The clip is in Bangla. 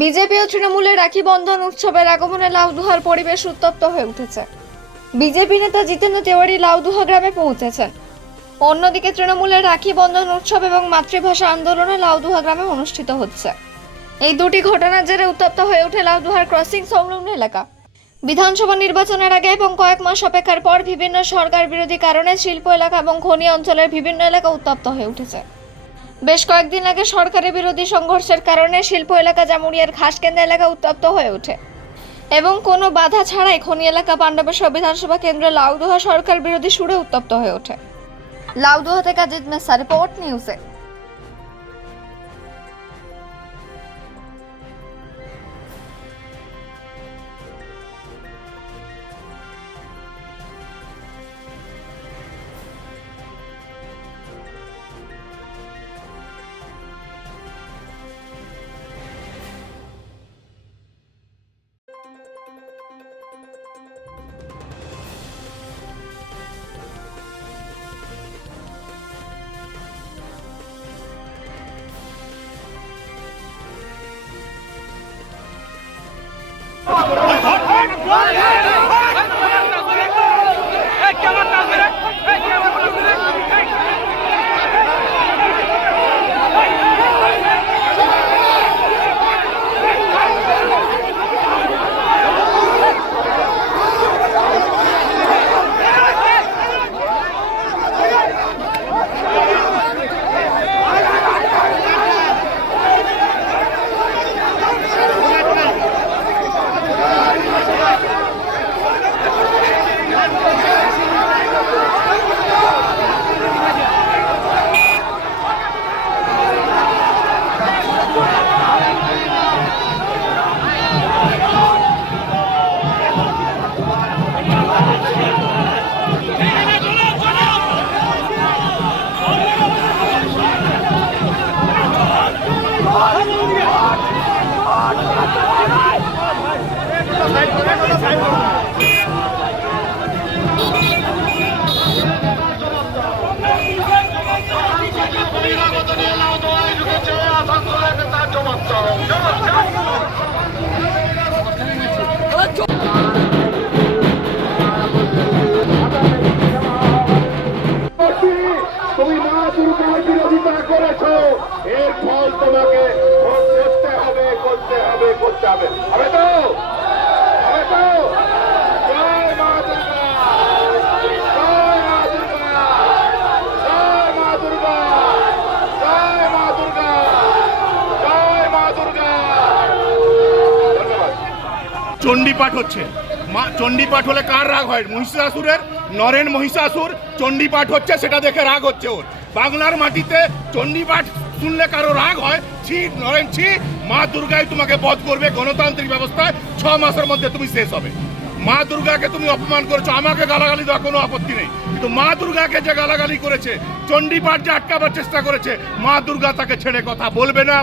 বিজেপি ও তৃণমূলের রাখি বন্ধন উৎসবের আগমনে লাউদুহার পরিবেশ উত্তপ্ত হয়ে উঠেছে। বিজেপি নেতা জিতেন্দ্র তেওয়ারি লাউদুহা গ্রামে পৌঁছেছেন। অন্যদিকে তৃণমূলের রাখি বন্ধন উৎসব এবং মাতৃভাষা আন্দোলনে লাউদুহা গ্রামে অনুষ্ঠিত হচ্ছে। এই দুটি ঘটনার জেরে উত্তপ্ত হয়ে ওঠে লাউদুহার ক্রসিং সংলগ্ন এলাকা। বিধানসভা নির্বাচনের আগে এবং কয়েক মাস অপেক্ষার পর বিভিন্ন সরকার বিরোধী কারণে শিল্প এলাকা এবং খনি অঞ্চলের বিভিন্ন এলাকা উত্তপ্ত হয়ে উঠেছে। বেশ কয়েকদিন আগে সরকারের বিরোধী সংঘর্ষের কারণে শিল্প এলাকা জামুরিয়ার ঘাসকেন্দ্র এলাকা উত্তপ্ত হয়ে ওঠে। এবং কোনো বাধা ছাড়াই খনি এলাকা পাণ্ডবেশ্বর বিধানসভা কেন্দ্রে লাউদোহা সরকার বিরোধী সুরে উত্তপ্ত হয়ে ওঠে। লাউদোহা থেকে অজিত মেসা, রিপোর্ট নিউজে। কেমন তুমি হবে। হবে তো? হবে চণ্ডীপাঠ হচ্ছে। মা চণ্ডীপাঠ হলে কার রাগ হয়? মহিষাসুরের? নরেন মহিষাসুর। চণ্ডীপাঠ হচ্ছে, সেটা দেখে রাগ হচ্ছে ওর। বাংলার মাটিতে চণ্ডীপাঠ শুনলে কারও রাগ হয়, ছি, নরেন, ছি, মা দুর্গাই তোমাকে বধ করবে গণতান্ত্রিক ব্যবস্থায়, ছ মাসের মধ্যে তুমি শেষ হবে। মা দুর্গাকে তুমি অপমান করেছ, আমাকে গালাগালি দেওয়া কোনো আপত্তি নেই। কিন্তু মা দুর্গাকে যে গালাগালি করেছে, চণ্ডীপাঠ যে আটকাবার চেষ্টা করেছে, মা দুর্গা তাকে ছেড়ে কথা বলবে না